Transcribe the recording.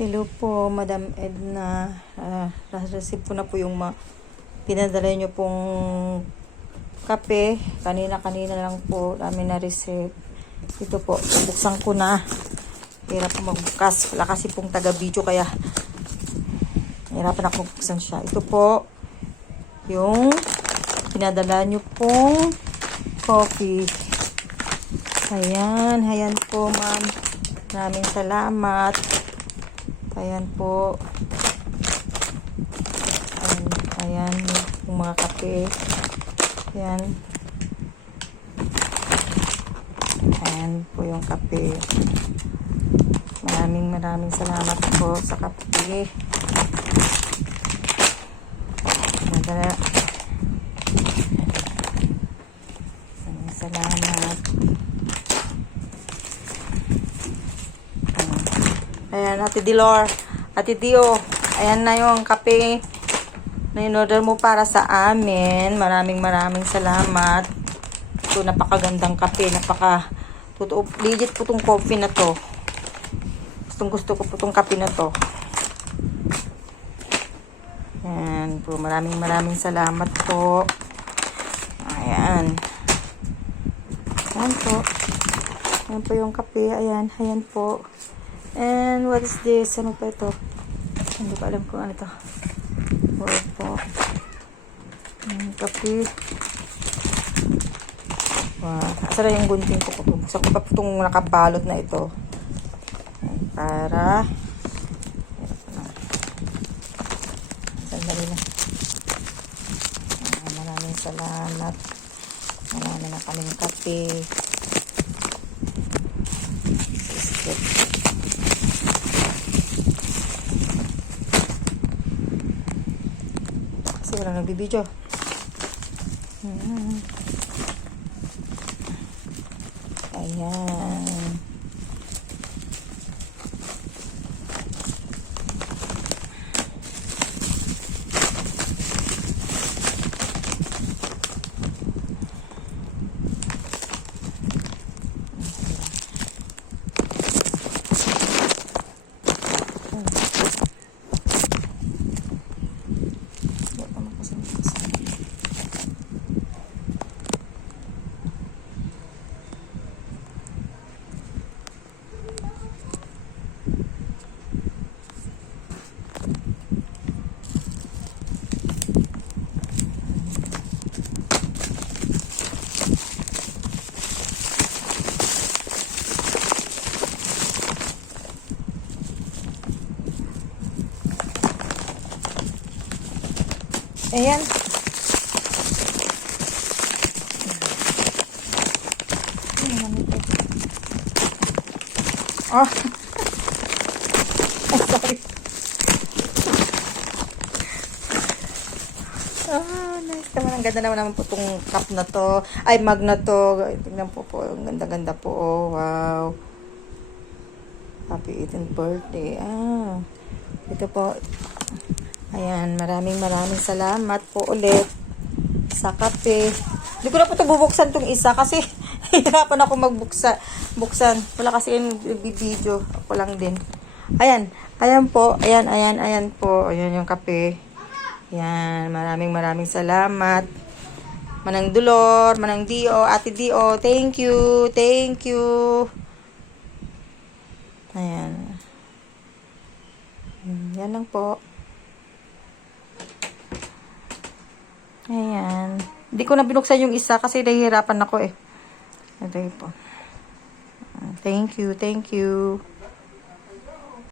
Hello po, Madam Edna. Receive ko na po yung pinadala nyo pong kape. Kanina lang po namin na-receive. Ito po, buksan ko na. Hirap po magbukas. Wala kasi pong taga-video kaya hirapan ako buksan siya. Ito po, yung pinadala nyo pong coffee. Ayan po, ma'am. Maraming salamat. Ayan po. Ayan yung mga kape. Ayan. Ayan po yung kape. Maraming salamat po sa kape. Maraming salamat. Ayan, Ate Dilor, Ate Dio, ayan na yung kape na in-order mo para sa amin. Maraming salamat. Ito, napakagandang kape. Totoo, legit po tong coffee na to. Gusto ko po tong kape na to. Ayan po, maraming salamat po. Ayan. Ayan po. Ayan po yung kape. Ayan po. And what is this? Ano pa ito? Hindi ko alam kung ano ito. Word po. Kape. Wow. Asara yung gunting ko. Buksan ko pa itong nakabalot na ito. Para sandali na. Maraming salamat. Marami na kaming kape. Kasi walang nagbibideo. Ayan. Ayan. Oh. Ay, sorry. Nice naman. Ang ganda naman po itong cup na to. Ay, mug na to. Tingnan po po. Ang ganda-ganda po. Oh, wow. Happy 18th birthday. Ito po. Ayan, maraming salamat po ulit sa kape. Hindi ko na po ito bubuksan itong isa kasi hirapan ako buksan. Wala kasi yung video. Ako lang din. Ayan po. Ayan po. Ayan yung kape. Ayan, maraming salamat. Manang Dulor, Manang Dio, Ate Dio, thank you. Ayan. Yan lang po. Ayan. Hindi ko na binuksan yung isa kasi nahihirapan ako eh. Ito po. Thank you.